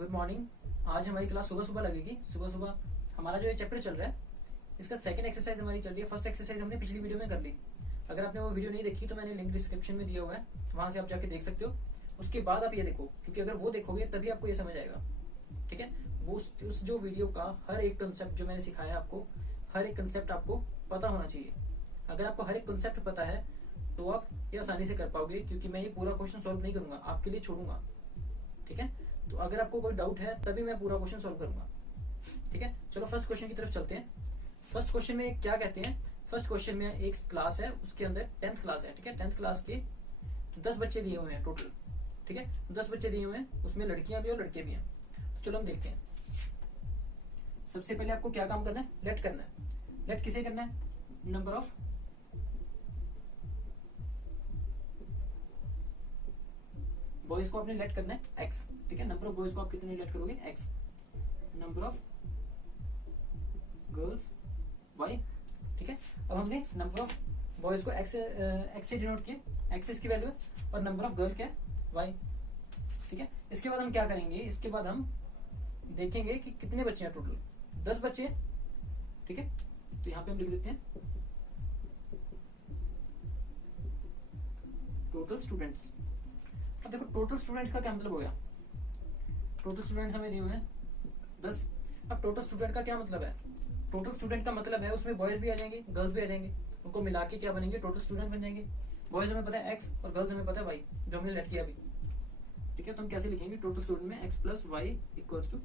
Good morning. आज हमारी class सुबह सुबह लगेगी। सुबह सुबह हमारा जो ये चैप्टर चल रहा है इसका सेकंड एक्सरसाइज हमारी चल रही है। फर्स्ट एक्सरसाइज हमने पिछली वीडियो में कर ली। अगर आपने वो वीडियो नहीं देखी तो मैंने लिंक डिस्क्रिप्शन में दिया हुआ है, वहां से आप जाके देख सकते हो। उसके बाद आप ये देखो, क्योंकि अगर वो देखोगे तभी आपको ये समझ आएगा। ठीक है, वो उस जो वीडियो का हर एक कंसेप्ट जो मैंने सिखाया आपको, हर एक कंसेप्ट आपको पता होना चाहिए। अगर आपको हर एक कंसेप्ट पता है तो आप ये आसानी से कर पाओगे, क्योंकि मैं ये पूरा क्वेश्चन सॉल्व नहीं करूंगा, आपके लिए छोड़ूंगा। ठीक है, तो अगर आपको कोई डाउट है तभी मैं पूरा क्वेश्चन सॉल्व करूंगा। ठीक है, चलो फर्स्ट क्वेश्चन की तरफ चलते हैं। फर्स्ट क्वेश्चन में क्या कहते हैं? फर्स्ट क्वेश्चन में एक क्लास है, उसके अंदर 10th क्लास है। ठीक है, 10th क्लास के 10 बच्चे दिए हुए हैं टोटल। ठीक है, 10 बच्चे दिए हुए हैं, उसमें लड़कियां भी और लड़के भी हैं। तो चलो हम देखते हैं। सबसे पहले आपको क्या काम करना है? लेट करना है। लेट किसे करना है? नंबर ऑफ बॉयज को आपने लेट करना है x। ठीक है, नंबर ऑफ बॉयज को आप कितने लेट करोगे? x। Number of girls y। ठीक है, अब हमने नंबर ऑफ बॉयज को x से डिनोट किया, x इसकी वैल्यू है, और नंबर ऑफ गर्ल क्या है? y। ठीक है, इसके बाद हम क्या करेंगे? इसके बाद हम देखेंगे कि कितने बच्चे हैं टोटल। 10 बच्चे हैं। ठीक है, तो यहां पे हम लिख देते हैं टोटल स्टूडेंट्स। अब देखो टोटल स्टूडेंट्स का क्या मतलब हो गया? टोटल स्टूडेंट्स हमें दिए हुए हैं 10। अब टोटल स्टूडेंट का क्या मतलब है? टोटल स्टूडेंट का मतलब है उसमें बॉयज भी आ जाएंगे, गर्ल्स भी आ जाएंगे, उनको मिला के क्या बनेंगे? टोटल स्टूडेंट बन जाएंगे। बॉयज हमें पता है x और गर्ल्स हमें पता है y, जो हमने लेट किया अभी। ठीक है, तो हम कैसे लिखेंगे? टोटल स्टूडेंट में x plus Y equals to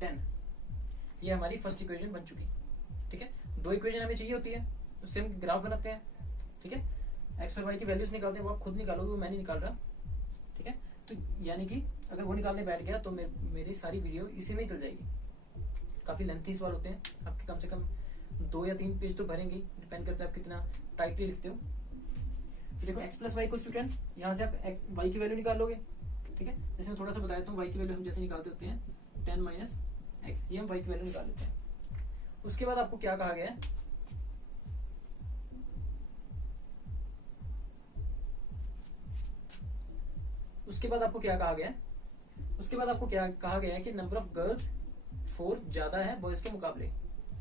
10। ये हमारी फर्स्ट इक्वेशन बन चुकी। ठीक है, 2 इक्वेशन हमें चाहिए होती है, उससे हम ग्राफ बनाते हैं। ठीक है, x और y की वैल्यूज निकालते हैं, वो आप खुद निकालोगे, वो मैं नहीं निकाल रहा। ठीक है, तो यानी कि अगर वो निकालने बैठ गया तो मेरी सारी वीडियो इसी में ही चल जाएगी। काफी लेंथी सवाल होते हैं, आपके कम से कम 2 या 3 पेज तो भरेंगे, डिपेंड करता है आप कितना टाइटली लिखते हो। तो देखो x plus Y equals to 10, यहाँ से आप y की वैल्यू निकाल लोगे। ठीक है, जैसे मैं थोड़ा सा बताया हूँ, y की वैल्यू हम जैसे निकालते होते हैं 10 माइनस x, ये हम y की वैल्यू निकाल लेते हैं। उसके बाद आपको क्या कहा गया है? उसके बाद आपको क्या कहा गया है? उसके बाद आपको क्या कहा गया है कि नंबर ऑफ गर्ल्स 4 ज्यादा है बॉयज के मुकाबले।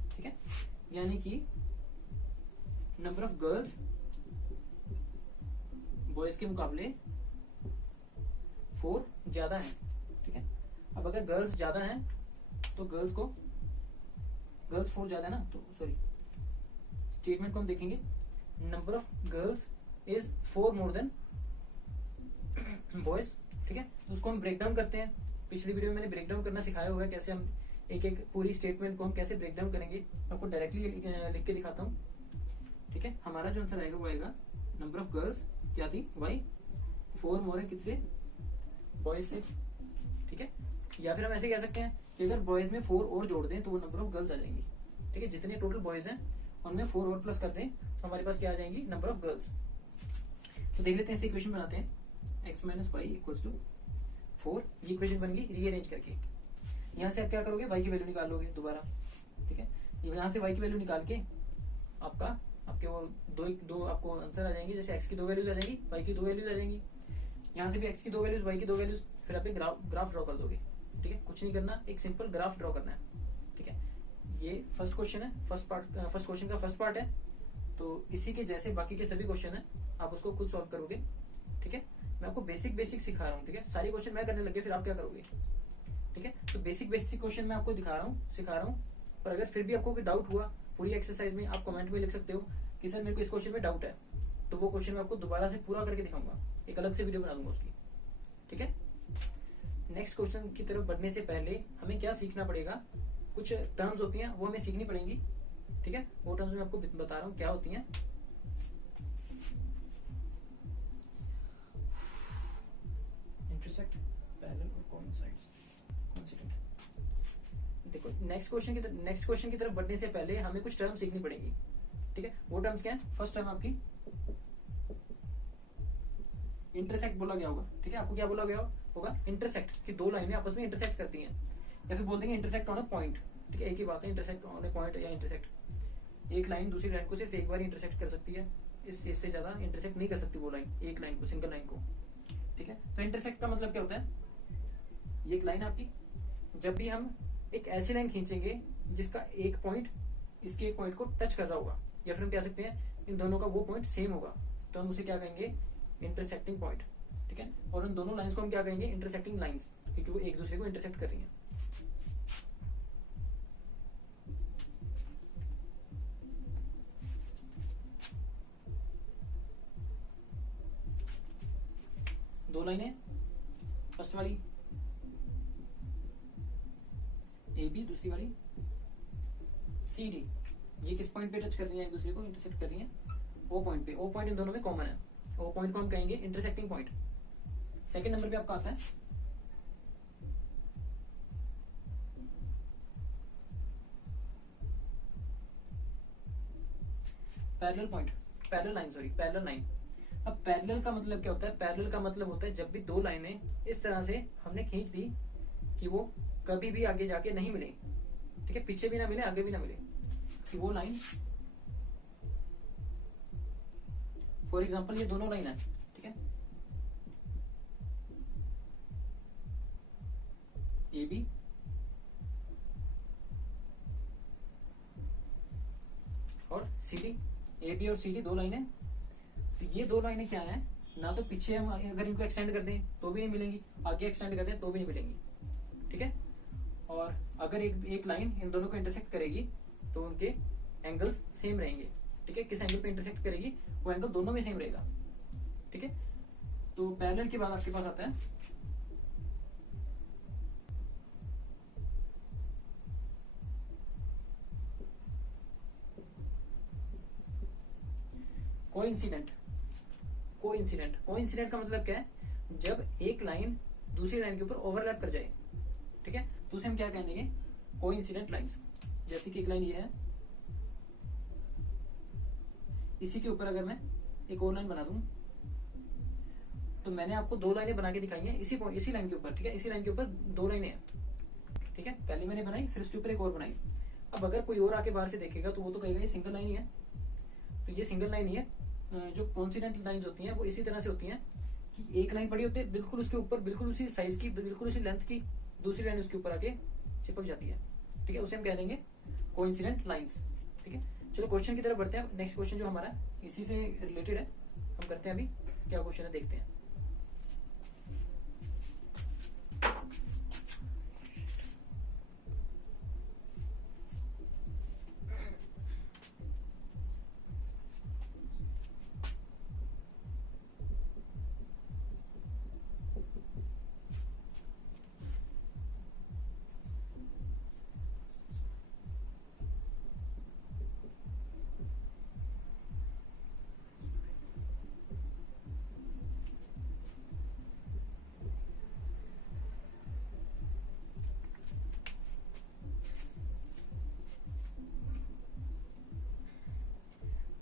ठीक है, यानी कि नंबर ऑफ गर्ल्स बॉयज के मुकाबले 4 ज्यादा है। ठीक है, अब अगर गर्ल्स ज्यादा हैं तो गर्ल्स 4 ज्यादा है ना, तो सॉरी, स्टेटमेंट को हम देखेंगे। Number of girls is 4 more than boys. ठीक है, तो उसको हम ब्रेक डाउन करते हैं। पिछली वीडियो में मैंने ब्रेक डाउन करना सिखाया हुआ है, कैसे हम एक एक पूरी स्टेटमेंट को हम कैसे ब्रेक डाउन करेंगे। आपको डायरेक्टली लिख के दिखाता हूँ। ठीक है, हमारा जो आंसर आएगा वो आएगा नंबर ऑफ गर्ल्स क्या थी? y 4 मोर है किससे? बॉयज से। ठीक है, या फिर हम ऐसे कह सकते हैं कि अगर बॉयज में 4 और जोड़ दें तो वो नंबर ऑफ गर्ल्स आ जाएंगी। ठीक है, जितने टोटल बॉयज हैं उनमें 4 और प्लस कर दें तो हमारे पास क्या आ जाएंगी? Number of girls. तो देख लेते हैं, इसे इक्वेशन बनाते हैं। x minus Y equals to 4, ये इक्वेशन बन गई रीअरेंज करके। यहाँ से आप क्या करोगे? y की वैल्यू निकाल लोगे दोबारा। ठीक है, यहाँ से y की वैल्यू निकाल के आपके वो दो आपको आंसर आ जाएंगे। जैसे x की 2 वैल्यूज आ जाएंगी, y की 2 वैल्यूज आ जाएंगी। यहाँ से भी x की 2 वैल्यूज, y की 2 वैल्यूज, फिर आप एक ग्राफ ड्रॉ कर दोगे। ठीक है, कुछ नहीं करना, एक सिंपल ग्राफ ड्रॉ करना है। ठीक है, ये फर्स्ट क्वेश्चन है, फर्स्ट क्वेश्चन का फर्स्ट पार्ट है। तो इसी के जैसे बाकी के सभी क्वेश्चन है, आप उसको खुद सॉल्व करोगे। ठीक है, मैं आपको बेसिक सिखा रहा हूँ। ठीक है, सारी क्वेश्चन मैं करने लगे फिर आप क्या करोगे? ठीक है, तो बेसिक क्वेश्चन मैं आपको सिखा रहा हूँ। पर अगर फिर भी आपको कोई डाउट हुआ पूरी एक्सरसाइज में, आप कमेंट में लिख सकते हो कि सर मेरे को इस क्वेश्चन में डाउट है, तो वो क्वेश्चन मैं आपको दोबारा से पूरा करके दिखाऊंगा, एक अलग से वीडियो बना दूंगा उसकी। ठीक है, नेक्स्ट क्वेश्चन की तरफ बढ़ने से पहले हमें क्या सीखना पड़ेगा? कुछ टर्म्स होती हैं वो हमें सीखनी पड़ेंगी। ठीक है, वो टर्म्स मैं आपको बता रहा हूँ क्या होती हैं। इंटरसेक्ट, पैरेलल और कोइंसाइड्स। देखो नेक्स्ट क्वेश्चन की तरफ बढ़ने से पहले हमें कुछ टर्म सीखनी पड़ेगी। ठीक है, वो टर्म्स क्या है? फर्स्ट टर्म आपकी इंटरसेक्ट बोला गया होगा। ठीक है, आपको क्या बोला गया होगा? इंटरसेक्ट की 2 लाइनें आपस में इंटरसेक्ट करती हैं, या फिर बोल देंगे इंटरसेक्ट ऑन अ पॉइंट। ठीक है, एक ही बात है, इंटरसेक्ट ऑन अ पॉइंट या इंटरसेक्ट। एक लाइन दूसरी लाइन को सिर्फ एक बार इंटरसेक्ट कर सकती है, इससे ज्यादा इंटरसेक्ट नहीं कर सकती वो लाइन, एक लाइन को, सिंगल लाइन को। ठीक है, तो इंटरसेक्ट का मतलब क्या होता है? ये एक लाइन आपकी जब भी हम एक ऐसी लाइन खींचेंगे जिसका एक पॉइंट इसके एक पॉइंट को टच कर रहा होगा, या फिर हम कह सकते हैं इन दोनों का वो पॉइंट सेम होगा, तो हम उसे क्या कहेंगे, इंटरसेक्टिंग पॉइंट। ठीक है, और उन दोनों लाइंस को हम क्या कहेंगे, इंटरसेक्टिंग लाइंस, क्योंकि वो एक दूसरे को इंटरसेक्ट कर रही हैं। दो लाइनें, फर्स्ट वाली ए बी, दूसरी वाली सी डी, ये किस पॉइंट पे टच कर रही है, एक दूसरे को इंटरसेक्ट कर रही है ओ पॉइंट पे। ओ पॉइंट इन दोनों में कॉमन है, ओ पॉइंट को हम कहेंगे इंटरसेक्टिंग पॉइंट। सेकंड नंबर पे आपका आता है parallel point, parallel line, sorry parallel line. अब पैरेलल का मतलब क्या होता है, पैरेलल का मतलब होता है जब भी दो लाइनें इस तरह से हमने खींच दी कि वो कभी भी आगे जाके नहीं मिले, ठीक है, पीछे भी ना मिले आगे भी ना मिले, कि वो लाइन, फॉर एग्जाम्पल ये दोनों लाइन है, ठीक है, ए बी और सी डी, ए बी और सी डी दो लाइनें। तो ये दो लाइनें क्या है, ना तो पीछे हम अगर इनको एक्सटेंड कर दें तो भी नहीं मिलेंगी, आगे एक्सटेंड कर दें तो भी नहीं मिलेंगी, ठीक है। और अगर एक लाइन इन दोनों को इंटरसेक्ट करेगी तो उनके एंगल्स सेम रहेंगे, ठीक है। किस एंगल पे इंटरसेक्ट करेगी वो एंगल दोनों में सेम रहेगा, ठीक है। तो पैरेलल के बाद आपके पास आता है कोइंसिडेंट। कोइंसिडेंट, कोइंसिडेंट का मतलब क्या है, जब एक लाइन दूसरी लाइन के ऊपर ओवरलैप कर जाए, ठीक है, तो उसे हम क्या कह देंगे, कोइंसिडेंट लाइंस। जैसे कि एक लाइन ये है, इसी के ऊपर अगर मैं एक और लाइन बना दूं, तो मैंने आपको दो लाइनें बना के दिखाई हैं इसी लाइन के ऊपर, ठीक है, इसी लाइन के ऊपर दो लाइनें हैं, ठीक है, पहले मैंने बनाई फिर उसके ऊपर एक और बनाई। अब अगर कोई और आके बाहर से देखेगा तो वो तो कहेगा ये सिंगल लाइन ही है, तो ये सिंगल लाइन ही है। जो कॉन्सिडेंट लाइंस होती हैं वो इसी तरह से होती हैं कि एक लाइन पड़ी होती है बिल्कुल उसके ऊपर, बिल्कुल उसी साइज की, बिल्कुल उसी लेंथ की, दूसरी लाइन उसके ऊपर आके चिपक जाती है, ठीक है, उसे हम कह देंगे कोइंसिडेंट लाइंस, ठीक है। चलो क्वेश्चन की तरफ बढ़ते हैं। नेक्स्ट क्वेश्चन जो हमारा इसी से रिलेटेड है, हम करते हैं अभी क्या क्वेश्चन है, देखते हैं।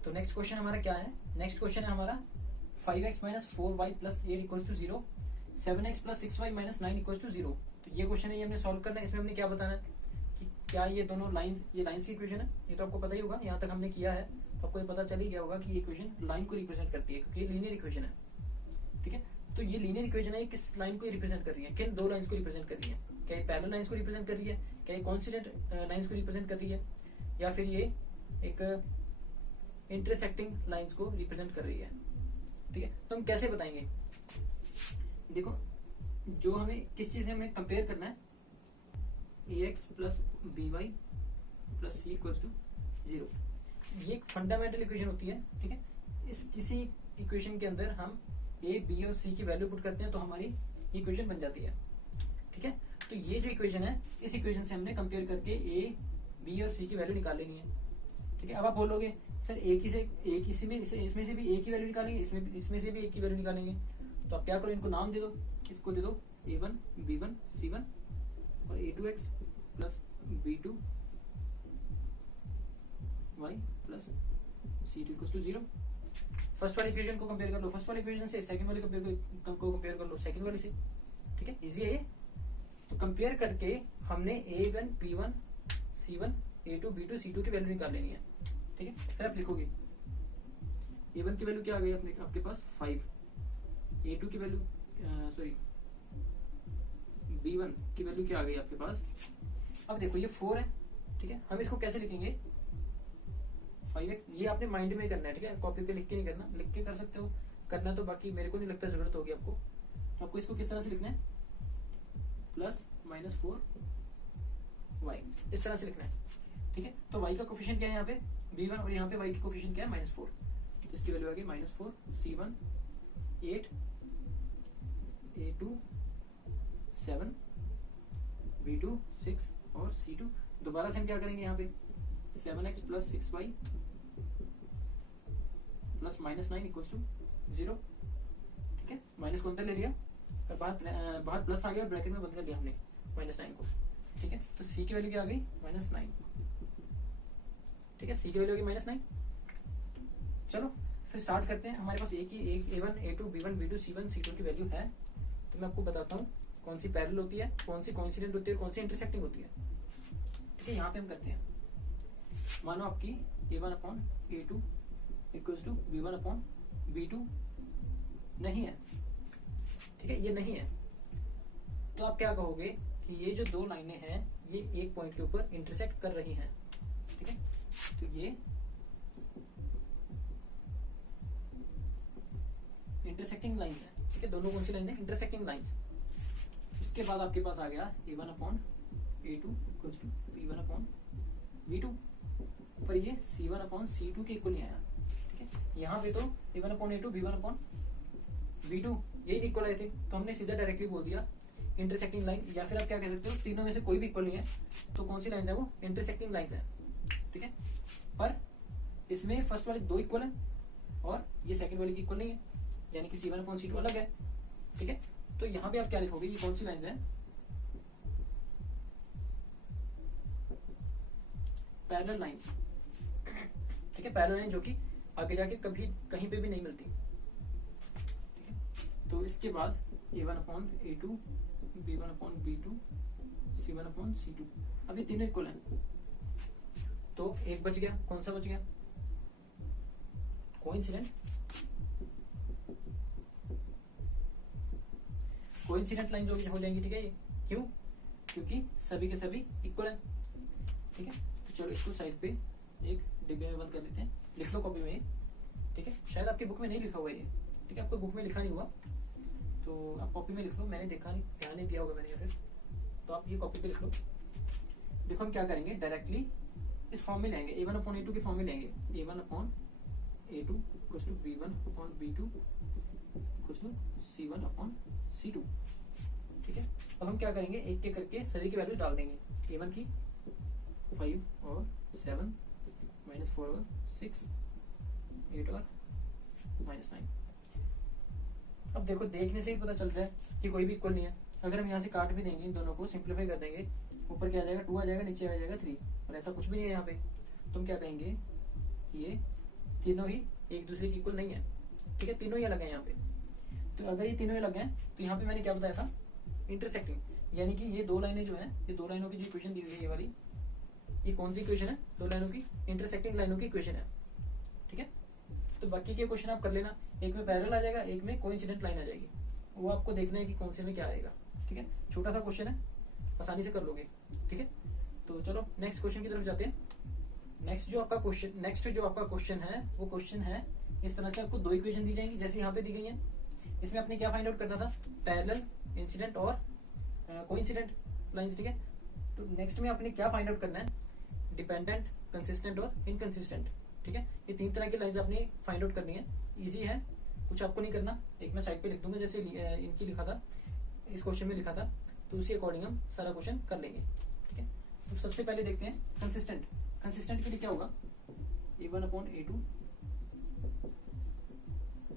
तो नेक्स्ट क्वेश्चन हमारा क्या है, नेक्स्ट क्वेश्चन है हमारा 5x minus 4y plus 8 equals to 0, 7x plus 6y minus 9 equals to 0। तो ये क्वेश्चन है, ये हमने सॉल्व करना है। इसमें हमने क्या बताना है कि क्या ये दोनों लाइंस, ये लाइंस की इक्वेशन है, ये तो आपको पता ही होगा, यहाँ तक हमने किया है तो आपको ये पता चल ही गया होगा कि ये इक्वेशन लाइन को रिप्रेजेंट करती है, क्योंकि ये लीनियर इक्वेशन है, ठीक है। तो ये लीनियर इक्वेशन है, ये किस लाइन को रिप्रेजेंट कर रही है, किन दो लाइंस को रिप्रेजेंट कर रही है, क्या ये पैरेलल लाइंस को रिप्रेजेंट कर रही है, क्या ये कोइंसिडेंट लाइंस को रिप्रेजेंट कर रही है, या फिर ये एक इंटरसेक्टिंग लाइंस को रिप्रेजेंट कर रही है, ठीक है। तो हम कैसे बताएंगे, देखो जो हमें किस चीज से हमें कंपेयर करना है, ax plus B Y plus C equals to 0, ये एक फंडामेंटल इक्वेशन होती है, ठीक है। इस किसी इक्वेशन के अंदर हम ए बी और सी की वैल्यू पुट करते हैं तो हमारी इक्वेशन बन जाती है, ठीक है। तो ये जो इक्वेशन है, इस इक्वेशन से हमने कंपेयर करके ए बी और सी की वैल्यू निकाल लेनी है, ठीक है। अब आप बोलोगे सर एक ही में इसमें से भी एक ही वैल्यू निकालेंगे, इसमें से भी एक ही वैल्यू निकालेंगे, तो आप क्या करो, इनको नाम दे दो, इसको दे दो a1 b1 c1 और a2x plus b2 y plus c2 equals to 0। First वाली इक्वेशन को कंपेयर कर लो फर्स्ट वाली इक्वेशन से, सेकंड वाली को कंपेयर कर लो सेकंड वाली से, ठीक है, इजी है ये। तो कंपेयर करके हमने a1 b1 c1 a2 b2 c2 की वैल्यू निकाल लेनी है, ठीक है। फिर आप लिखोगे a1 की वैल्यू क्या आ गई आपके पास 5, a2 की वैल्यू सॉरी b1 की वैल्यू क्या आ गई आपके पास। अब देखो ये 4 है, ठीक है, हम इसको कैसे लिखेंगे 5x। ये आपने माइंड में करना है, ठीक है, कॉपी पे लिख के नहीं करना, लिख के कर सकते हो करना तो, बाकी मेरे को नहीं लगता जरूरत होगी आपको। तो आपको इसको किस तरह से लिखना है, प्लस माइनस 4y, इस तरह से लिखना है, ठीक है। तो y का कोफिशिएंट क्या है यहाँ पे b1 और यहाँ पे y की कोफिशिएंट क्या है -4। तो इसकी वैल्यू आ गई -4, c1 8, a2 7, b2 6 और c2। दोबारा से हम क्या करेंगे यहाँ पे 7x plus 6y plus -9 equals to 0, ठीक है। माइनस को अंदर ले लिया और बाहर प्लस आ गया और ब्रैकेट में बंद कर लिया हमने -9 को, ठीक है। तो c की वैल्यू क्या आ गई -9, ठीक है, c की वैल्यू आ गई -9। चलो फिर स्टार्ट करते हैं। हमारे पास एक a1 a2 b1 b2 c1 c2 की वैल्यू है। तो मैं आपको बताता हूँ कौन सी पैरेलल होती है, कौन सी कोइंसिडेंट होती है और कौन सी इंटरसेक्टिंग होती है, ठीक है। यहाँ पे हम करते हैं, मानो आपकी a1 upon a2 equals to b1 upon b2 नहीं है, ठीक है, ये नहीं है। तो आप क्या कहोगे कि ये जो दो लाइनें हैं ये एक पॉइंट के ऊपर इंटरसेक्ट कर रही हैं, ठीक है। तो ये इंटरसेक्टिंग लाइंस है, ठीक है, दोनों कौन सी लाइंस है, इंटरसेक्टिंग लाइंस। उसके बाद आपके पास आ गया a1 upon a2 equals to b1 upon b2, पर ये c1 अपॉन c2 के इक्वल नहीं आया, ठीक है। यहाँ पे तो a1 upon a2 b1 upon b2 यही इक्वल आए थे, तो हमने सीधा डायरेक्टली बोल दिया इंटरसेक्टिंग लाइन, या फिर आप क्या कह सकते हो तीनों में से कोई भी इक्वल नहीं है तो कौन सी लाइन है वो इंटरसेक्टिंग लाइन है, ठीक है। पर इसमें फर्स्ट वाली दो इक्वल है और ये सेकंड वाली की इक्वल नहीं है, यानी कि c1 अपॉन c2 अलग है, ठीक है। तो यहाँ पे आप क्या लिखोगे, ये कौन सी लाइन है, पैरेलल लाइंस, ठीक है, पैरेलल लाइन जो कि आगे जाके कभी कहीं पे भी नहीं मिलती, ठीक है। तो इसके बाद a1 upon a2 b1 upon b2 c1 upon c2, अब ये तीनों इक्वल हैं। तो एक बच गया, कौन सा बच गया, कोइंसिडेंट। कोइंसिडेंट लाइन जो हो जाएंगी, ठीक है। ये क्यों, क्योंकि सभी के सभी इक्वल हैं, ठीक है। तो चलो इसको साइड पे एक डिब्बे में बंद कर देते हैं, लिख लो कॉपी में, ठीक है। शायद आपकी बुक में नहीं लिखा हुआ ये, ठीक है, आपको बुक में लिखा नहीं हुआ तो आप कॉपी में लिख लो, मैंने देखा नहीं, ध्यान नहीं दिया होगा मैंने, या फिर तो आप ये कॉपी पे लिख लो। देखो हम क्या करेंगे, डायरेक्टली इस फॉर्म में लेंगे, a1 अपॉन a2 के फॉर्म में लेंगे, a1 upon a2 equals to b1 upon b2 equals to c1 upon c2, ठीक है। अब हम क्या करेंगे, एक के करके सभी की वैल्यू डाल देंगे, a1 की 5 और 7 -4 और 6 8 और -9। अब देखो देखने से ही पता चल रहा है कि कोई भी इक्वल नहीं है। अगर हम यहाँ से काट भी देंगे, इन दोनों को सिंप्लीफाई कर देंगे, ऊपर क्या आ जाएगा 2 आ जाएगा, नीचे आ जाएगा 3, और ऐसा कुछ भी नहीं है यहाँ पे। तुम क्या कहेंगे कि ये तीनों ही एक दूसरे की इक्वल नहीं है, ठीक है, तीनों ही अलग है यहाँ पे। तो अगर ये तीनों ही अलग हैं तो यहाँ पे मैंने क्या बताया था, इंटरसेक्टिंग, यानी कि ये दो लाइनें जो है, ये दो लाइनों की जो इक्वेशन दी हुई है ये वाली, ये कौन सी इक्वेशन है, दो लाइनों की इंटरसेक्टिंग लाइनों की इक्वेशन है, ठीक है। तो बाकी के क्वेश्चन आप कर लेना, एक में पैरेलल आ जाएगा, एक में कोइंसिडेंट लाइन आ जाएगी, वो आपको देखना है कि कौन से में क्या आएगा, ठीक है। छोटा सा क्वेश्चन है, आसानी से कर लोगे, ठीक है। तो चलो नेक्स्ट क्वेश्चन की तरफ जाते हैं। नेक्स्ट जो आपका क्वेश्चन है वो क्वेश्चन है इस तरह से, आपको दो इक्वेशन दी जाएंगी जैसे यहाँ पे दी गई है। इसमें आपने क्या फाइंड आउट करना था, पैरेलल, इंसिडेंट और कोइंसिडेंट लाइंस, ठीक है। तो नेक्स्ट में आपने क्या फाइंड आउट करना है, डिपेंडेंट, कंसिस्टेंट और इनकंसिस्टेंट, ठीक है। ये तीन तरह की लाइंस आपने फाइंड आउट करनी है, इजी है, कुछ आपको नहीं करना। एक मैं साइड पे लिख दूंगा जैसे इनकी लिखा था, इस क्वेश्चन में लिखा था, तो उसी अकॉर्डिंग हम सारा क्वेश्चन कर लेंगे, ठीक है। तो सबसे पहले देखते हैं कंसिस्टेंट। कंसिस्टेंट के लिए क्या होगा, a1 अपॉन a2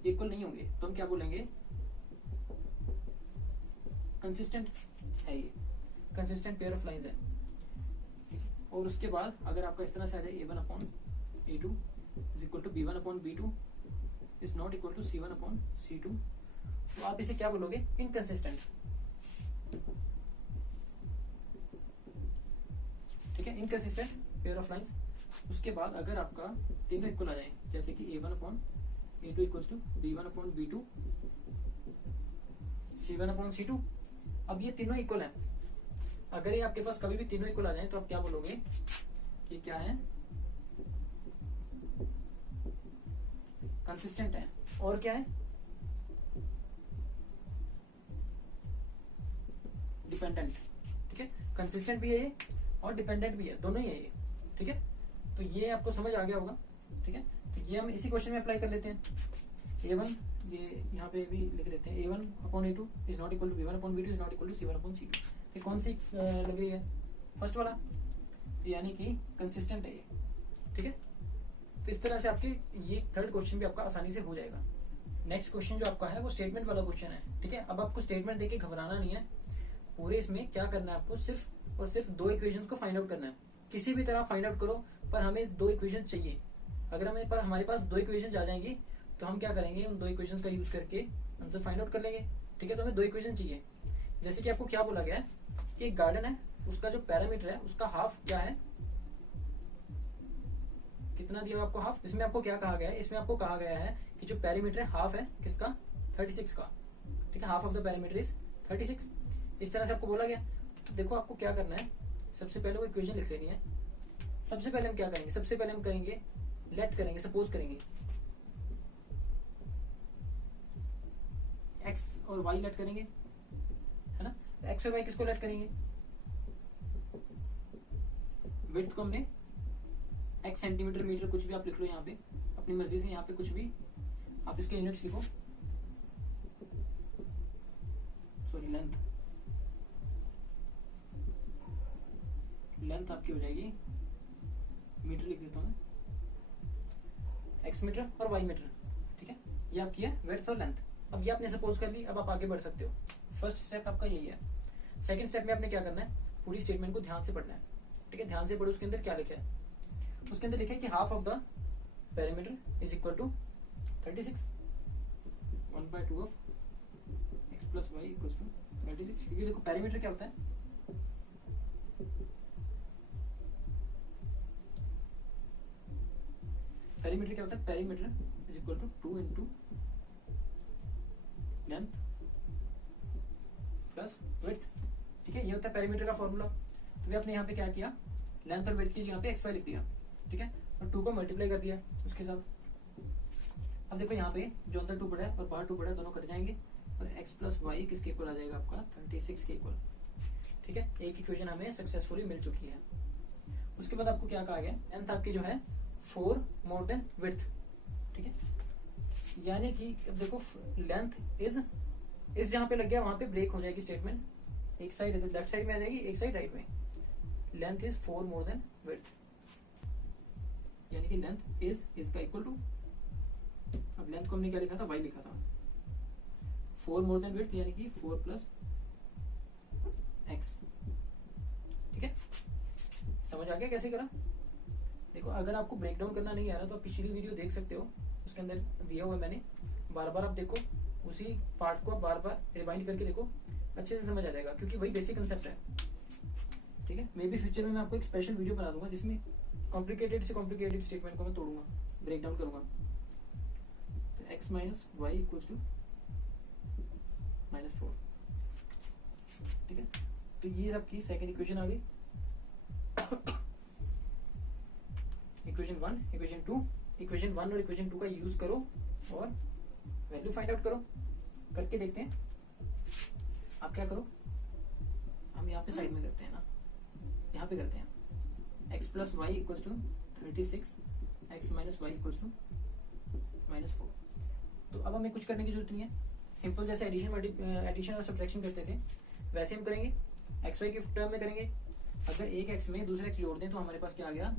इक्वल नहीं होंगे तो हम क्या बोलेंगे, कंसिस्टेंट है, ये कंसिस्टेंट पेयर ऑफ लाइंस है, ठीक है। और उसके बाद अगर आपका इस तरह से आ जाए a1 upon a2 is equal to b1 upon b2 is not equal to c1 upon c2, तो आप इसे क्या बोलोगे, इनकंसिस्टेंट, ठीक है, इनकंसिस्टेंट पेयर ऑफ लाइंस। उसके बाद अगर आपका तीनों इक्वल आ जाए, जैसे कि a1 upon a2 equals to b1 upon b2 c1 upon c2, अब ये तीनों इक्वल है, अगर ये आपके पास कभी भी तीनों इक्वल आ जाए तो आप क्या बोलोगे कि क्या है, कंसिस्टेंट है, और क्या है, डिपेंडेंट। ठीक है, कंसिस्टेंट भी है ये और डिपेंडेंट भी है, दोनों ही है ये। ठीक है, तो ये आपको समझ आ गया होगा। ठीक है, तो ये हम इसी क्वेश्चन में अप्लाई कर लेते हैं। A1 ये यहाँ पे भी लिख देते हैं, A1/A2 is not equal to B1/B2 is not equal to C1/C2। ये कौन सी लग रही है, फर्स्ट वाला, यानी कि कंसिस्टेंट है ये। ठीक है, तो इस तरह से आपके ये थर्ड क्वेश्चन भी आपका आसानी से हो जाएगा। नेक्स्ट क्वेश्चन जो आपका है वो स्टेटमेंट वाला क्वेश्चन है। ठीक है, अब आपको स्टेटमेंट देके घबराना नहीं है, पूरे इसमें क्या करना है आपको, सिर्फ और सिर्फ दो इक्वेशंस को फाइंड आउट करना है। किसी भी तरह फाइंड आउट करो, पर हमें दो इक्वेशन चाहिए। अगर हमारे पास दो इक्वेशन आ जाएंगी तो हम क्या करेंगे, उन दो इक्वेशन का यूज करके आंसर फाइंड आउट कर लेंगे। ठीक है, तो हमें दो इक्वेशन चाहिए। जैसे कि आपको क्या बोला गया है कि एक गार्डन है, उसका जो पैरामीटर है उसका हाफ क्या है, कितना दिया आपको, हाफ। इसमें आपको क्या कहा गया है, इसमें आपको कहा गया है कि जो पैरामीटर है हाफ है किसका, 36 का। ठीक है, half of the parameter is 36। इस तरह से आपको बोला गया। तो देखो आपको क्या करना है, सबसे पहले वो इक्वेशन लिख लेनी है। सबसे पहले हम क्या करेंगे, सबसे पहले हम करेंगे लेट करेंगे, सपोज करेंगे x और y लेट करेंगे, है ना। x और y किसको लेट करेंगे, विड्थ को हमने x सेंटीमीटर मीटर कुछ भी आप लिख लो यहाँ पे अपनी मर्जी से, यहाँ पे कुछ भी आप इसके यूनिट्स लिखो, सॉरी लेंथ आपकी हो जाएगी, मीटर लिख देता हूँ मैं, x मीटर और y मीटर। ठीक है, ये आपकी है विड्थ और लेंथ। अब ये आपने सपोज कर ली, अब आप आगे बढ़ सकते हो। फर्स्ट स्टेप आपका यही है। सेकंड स्टेप में आपने क्या करना है, पूरी स्टेटमेंट को ध्यान से पढ़ना है। ठीक है, ध्यान से पढ़ो, उसके अंदर क्या लिखा है। उसके अंदर लिखा है कि half of the parameter is equal to 36, 1/2 of x plus Y equal to 36। क्योंकि देखो पैरामीटर क्या होता है, पैरामीटर क्या होता है, parameter is equal to 2 into length plus width. ठीक है, ये होता है पैरामीटर का फॉर्मूला। तो भी आपने यहाँ पे क्या किया, लेंथ और विड्थ की यहाँ पे xy लिख दिया। ठीक है, और 2 को मल्टीप्लाई कर दिया उसके साथ। अब देखो यहाँ पे जो अंदर 2 पड़ा है और बाहर 2 पड़ा है, दोनों कट जाएंगे और x प्लस वाई किसके इक्वल आ जाएगा आपका, 36 के इक्वल। ठीक है, एक इक्वेशन हमें सक्सेसफुली मिल चुकी है। उसके बाद आपको क्या कहा गया, लेंथ आपकी जो है 4 मोर देन विड्थ। ठीक है, यानी कि अब देखो लेंथ इज जहां पे लग गया वहां पे ब्रेक हो जाएगी स्टेटमेंट। एक साइड लेफ्ट साइड में आ जाएगी, एक साइड राइट में। Length is 4 more than width, यानी कि लेंथ इज का इक्वल टू, अब लेंथ को हमने क्या लिखा था, y लिखा था, 4 मोर देन विड्थ यानी कि 4 प्लस x। ठीक है, समझ आ गया कैसे करा। देखो अगर आपको ब्रेक डाउन करना नहीं आ रहा तो आप पिछली वीडियो देख सकते हो, उसके अंदर दिया हुआ है मैंने, बार बार आप देखो, उसी पार्ट को बार बार रिवाइंड करके देखो, अच्छे से समझ आ जाएगा, क्योंकि वही बेसिक कंसेप्ट है। ठीक है, मे बी फ्यूचर में मैं आपको एक स्पेशल वीडियो बना दूंगा जिसमें कॉम्प्लिकेटेड से कॉम्प्लिकेटेड स्टेटमेंट को मैं तोड़ूंगा, ब्रेक डाउन करूंगा। तो x minus Y equals to -4। ठीक है, तो ये आपकी सेकेंड इक्वेशन आ गई। इक्वेशन 1, इक्वेशन 2, इक्वेशन 1 और इक्वेशन 2 का यूज करो और वैल्यू फाइंड आउट करो। करके देखते हैं, आप क्या करो, हम यहाँ पे साइड में करते हैं ना, यहाँ पे करते हैं x plus Y equals to 36, x minus Y equals to -4। तो अब हमें कुछ करने की जरूरत नहीं है, सिंपल जैसे एडिशन और सब्ट्रैक्शन करते थे वैसे हम करेंगे, एक्स वाई के टर्म में करेंगे। अगर एक x में दूसरा x जोड़ दें तो हमारे पास क्या आ गया,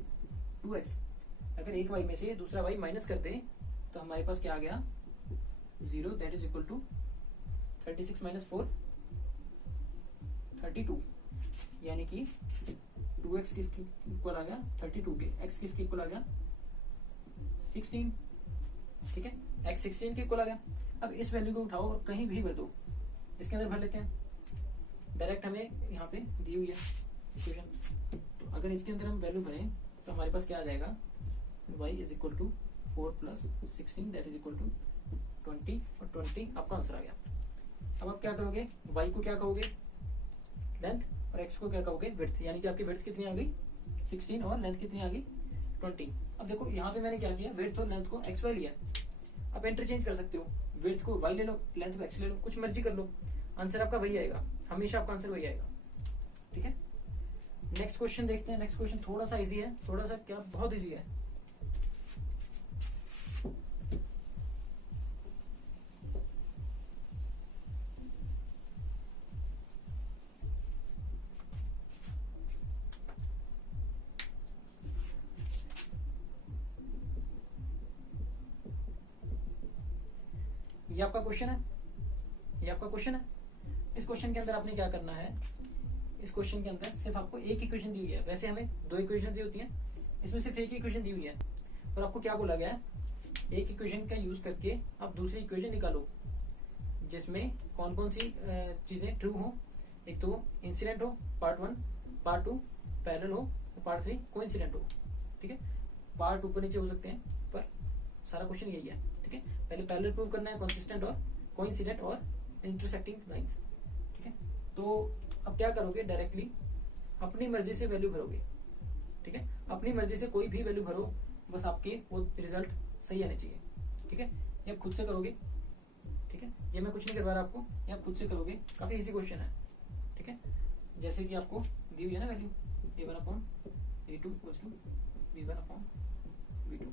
2x। अगर एक y में से दूसरा y माइनस कर दें तो हमारे पास क्या आ गया, 0, that is equal to 36 minus 4, 32। यानी कि 2x किसके इक्वल आ गया, 32 के। x किसके इक्वल आ गया, 16। ठीक है, x 16 के इक्वल आ गया। अब इस वैल्यू को उठाओ और कहीं भी भर दो, इसके अंदर भर लेते हैं, डायरेक्ट हमें यहाँ पे दी हुई है इक्वेशन। तो अगर इसके अंदर हम वैल्यू भरें तो हमारे पास क्या आ जाएगा, y is equal to 4 plus 16 that is equal to 20, और 20 आपका आंसर आ गया। अब आप क्या करोगे, y को क्या कहोगे, लेंथ, और x को क्या कहोगे विड्थ, यानी कि आपकी विड्थ कितनी आ गई 16 और लेंथ कितनी आ गई 20। अब देखो यहाँ पे मैंने क्या किया, विड्थ और लेंथ को xy लिया, आप इंटरचेंज कर सकते हो, विड्थ को y ले लो, लेंथ को x ले लो, कुछ मर्जी कर लो, आंसर आपका वही आएगा, हमेशा आपका आंसर वही आएगा। ठीक है, नेक्स्ट क्वेश्चन देखते हैं। नेक्स्ट क्वेश्चन थोड़ा सा इजी है, थोड़ा सा क्या बहुत इजी है। ये आपका क्वेश्चन है, ये आपका क्वेश्चन है। इस क्वेश्चन के अंदर आपने क्या करना है, इस क्वेश्चन के अंदर सिर्फ आपको एक इक्वेशन दी हुई है, वैसे हमें दो इक्वेशन दी होती हैं, इसमें सिर्फ एक इक्वेशन दी हुई है, और आपको क्या बोला गया है, एक इक्वेशन का यूज करके आप दूसरी इक्वेशन निकालो जिसमें कौन कौन सी चीजें ट्रू हो। एक तो इंसिडेंट हो पार्ट 1, पार्ट 2 पैरेलल हो, और पार्ट 3 कोइंसिडेंट हो। ठीक है, पार्ट ऊपर नीचे हो सकते हैं, पर सारा क्वेश्चन यही है। ठीक है, पहले पैरेलल प्रूव करना है, कंसिस्टेंट और कोइंसिडेंट और इंटरसेक्टिंग लाइंस। ठीक है, तो अब क्या करोगे, डायरेक्टली अपनी मर्जी से वैल्यू भरोगे। ठीक है, अपनी मर्जी से कोई भी वैल्यू भरो, बस आपके वो रिजल्ट सही आने चाहिए। ठीक है, ये आप खुद से करोगे। ठीक है, ये मैं कुछ नहीं करवा रहा आपको, ये आप खुद से करोगे, काफी इजी क्वेश्चन है। ठीक है, जैसे कि आपको दी हुई है ना वैल्यू a1/a2 = b1/b2।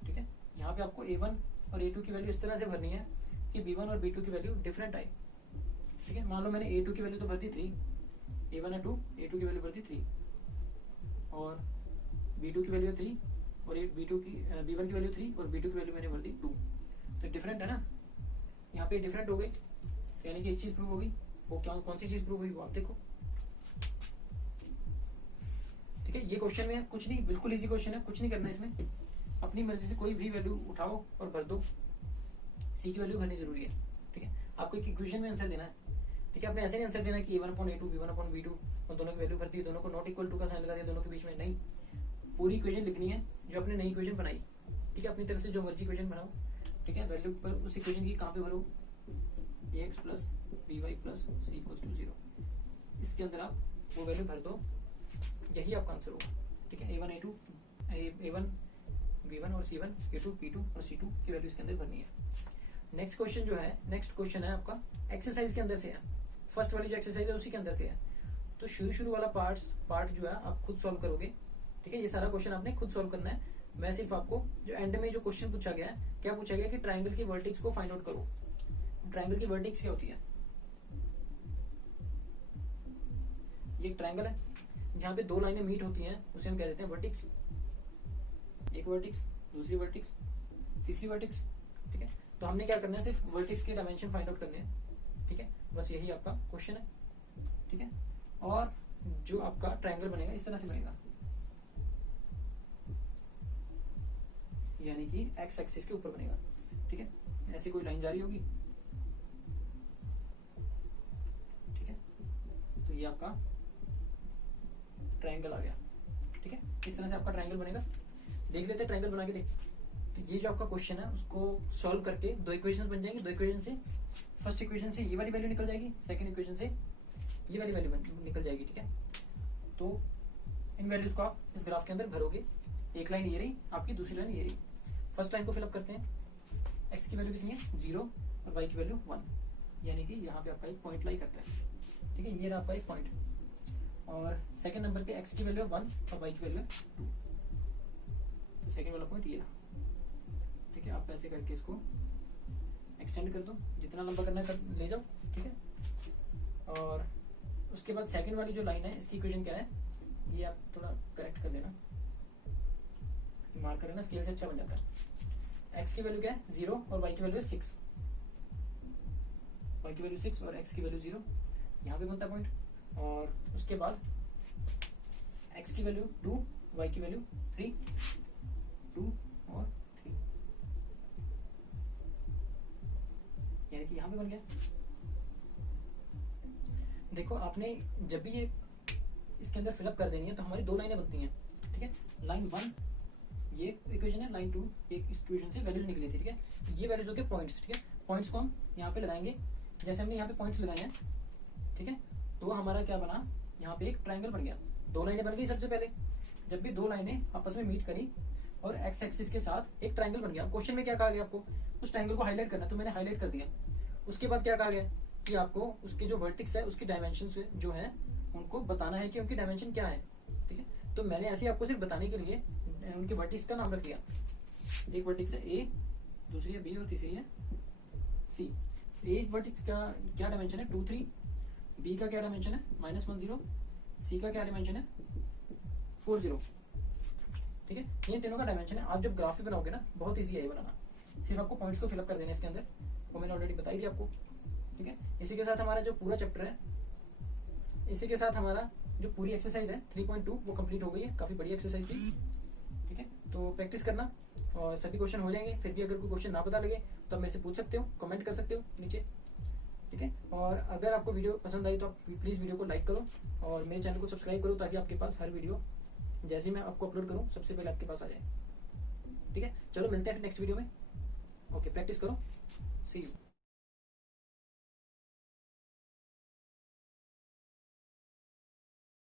ठीक है, यहाँ पे आपको a1 और a2 की वैल्यू इस तरह से भरनी है कि b1 और b2 की वैल्यू डिफरेंट आए। ठीक है, मान लो मैंने a2 की वैल्यू तो भर दी 3, a1 है 2, a2 की वैल्यू भर दी 3, और b2 की वैल्यू 3, और b1 की वैल्यू 3 और b2 की वैल्यू मैंने भर दी 2। तो डिफरेंट है ना, यहाँ पे डिफरेंट हो गई, तो यानी कि एक चीज प्रूव हो गई। वो क्या, कौन सी चीज प्रूव हुई वो आप देखो। ठीक है, ये क्वेश्चन में कुछ नहीं, बिल्कुल इजी क्वेश्चन है, कुछ नहीं करना है इसमें, अपनी मर्जी से कोई भी वैल्यू उठाओ और भर दो, सी की वैल्यू भरनी जरूरी है। ठीक है, आपको एक इक्वेशन में आंसर देना है। ठीक है, आपने ऐसे नहीं आंसर देना कि a1/a2 b1/b2 और दोनों की वैल्यू भर दी, दोनों को नॉट इक्वल टू का साइन लगा दिया दोनों के बीच में, नहीं, पूरी इक्वेशन लिखनी है जो आपने नई इक्वेशन बनाई। ठीक है, अपनी तरफ से जो मर्जी इक्वेशन बनाओ। ठीक है, वैल्यू पर उस इक्वेशन की कहाँ पे भरो, ax + by + c = 0, इसके अंदर आप वो वैल्यू भर दो, यही आपका आंसर होगा। ठीक है, a1 b1 और c1 a2 b2 और c2 की वैल्यू इसके अंदर भरनी है। नेक्स्ट क्वेश्चन जो है, नेक्स्ट क्वेश्चन है आपका एक्सरसाइज के अंदर से है, फर्स्ट वाली जो एक्सरसाइज है उसी के अंदर से है। तो शुरू वाला पार्ट जो है आप खुद सॉल्व करोगे। ठीक है, ये सारा क्वेश्चन आपने खुद सॉल्व करना है। मैं सिर्फ आपको जो एंड में जो क्वेश्चन पूछा गया है, क्या पूछा गया कि ट्राइंगल की वर्टेक्स को फाइंड आउट करो। ट्राइंगल की वर्टेक्स क्या होती है, ये एक ट्राइंगल है जहाँ पे दो लाइनें मीट होती हैं, उसे हम कह देते हैं वर्टेक्स। एक वर्टेक्स, दूसरी वर्टेक्स, तीसरी वर्टेक्स। ठीक है, तो हमने क्या करना है, सिर्फ वर्टेक्स के डायमेंशन फाइंड आउट करने हैं। ठीक है, बस यही आपका क्वेश्चन है। ठीक है, और जो आपका ट्राइंगल बनेगा इस तरह से बनेगा, यानी कि एक्स एक्सिस के ऊपर बनेगा। ठीक है, ऐसी कोई लाइन जारी होगी। ठीक है, तो ये आपका ट्राइंगल आ गया। ठीक है, इस तरह से आपका ट्राइंगल बनेगा। देख लेते हैं ट्राइंगल बना के देख। तो ये जो आपका क्वेश्चन है उसको सॉल्व करके दो इक्वेशन बन जाएंगी। दो इक्वेशन से, फर्स्ट इक्वेशन से ये वाली वैल्यू निकल जाएगी, सेकंड इक्वेशन से ये वाली वैल्यू निकल जाएगी। ठीक है, तो इन वैल्यूज को आप इस ग्राफ के अंदर भरोगे। एक लाइन ये रही आपकी, दूसरी लाइन ये रही। फर्स्ट लाइन को फिलअप करते हैं, एक्स की वैल्यू कितनी है 0 और वाई की वैल्यू 1, यानी कि यहाँ पे आपका एक पॉइंट लाई करता है। ठीक है, ये रहा आपका एक पॉइंट। और सेकंड नंबर पे एक्स की वैल्यू 1 और वाई की वैल्यू 2, तो सेकंड वाला पॉइंट ये रहा। ठीक है, आप ऐसे करके इसको एक्सटेंड कर दो, जितना लंबा करना कर ले जाओ। ठीक है, और उसके बाद सेकंड वाली जो लाइन है इसकी इक्वेशन क्या है, ये आप थोड़ा करेक्ट कर लेना, मार्क करना, स्केल से अच्छा बन जाता है। एक्स की वैल्यू क्या है 0 और वाई की वैल्यू 6, वाई की वैल्यू 6 और एक्स की वैल्यू 0, यहाँ पे बनता पॉइंट। और उसके बाद एक्स की वैल्यू 2, वाई की वैल्यू 3, 2 और 3, यानी कि यहाँ पे बन गया। देखो आपने जब भी ये इसके अंदर फिलअप कर देनी है तो हमारी दो लाइनें बनती हैं। ठीक है, लाइन 1 ये इक्वेशन है, लाइन 2 एक इक्वेशन से वैल्यूज निकली थी। ठीक है, ये वैल्यूज होके पॉइंट्स। ठीक है, पॉइंट्स को हम यहाँ पे लगाएंगे, जैसे हमने यहाँ पे पॉइंट्स लगाए हैं। ठीक है, तो हमारा क्या बना, यहाँ पे एक ट्राइंगल बन गया, दो लाइनें बन गई। सबसे पहले जब भी दो लाइनें आपस में मीट करी और एक्स एक्सिस के साथ एक ट्राइंगल बन गया। क्वेश्चन में क्या कहा गया, आपको उस ट्राइंगल को हाईलाइट करना, तो मैंने हाईलाइट कर दिया। उसके बाद क्या कहा गया कि आपको उसके जो वर्टिक्स है उसकी डायमेंशन जो है उनको बताना है कि उनकी डायमेंशन क्या है। ठीक है, तो मैंने ऐसे आपको सिर्फ बताने के लिए उनके वर्टिक्स का नाम रख दिया। एक वर्टिक्स है ए, दूसरी है बी और तीसरी है सी। ए वर्टिक्स का क्या डायमेंशन है 2 3, बी का क्या डायमेंशन है -1 0, सी का क्या डायमेंशन है 4 0। ठीक है, ये तीनों का डायमेंशन है। आप जब ग्राफ भी बनाओगे ना बहुत इजी है ये बनाना, सिर्फ आपको पॉइंट्स को फिलअप कर देना इसके अंदर, वो मैंने ऑलरेडी बताई थी आपको। ठीक है, इसी के साथ हमारा जो पूरा चैप्टर है, इसी के साथ हमारा जो पूरी एक्सरसाइज है 3.2 वो कंप्लीट हो गई है। काफी बड़ी एक्सरसाइज थी। ठीक है, तो प्रैक्टिस करना और सभी क्वेश्चन हो जाएंगे। फिर भी अगर कोई क्वेश्चन ना पता लगे तो आप मेरे से पूछ सकते हो, कमेंट कर सकते हो नीचे। ठीक है, और अगर आपको वीडियो पसंद आई तो आप प्लीज वीडियो को लाइक करो और मेरे चैनल को सब्सक्राइब करो, ताकि आपके पास हर वीडियो जैसे ही मैं आपको अपलोड करूँ सबसे पहले आपके पास आ जाए। ठीक है, चलो मिलते हैं फिर नेक्स्ट वीडियो में। ओके, प्रैक्टिस करो, सी यू।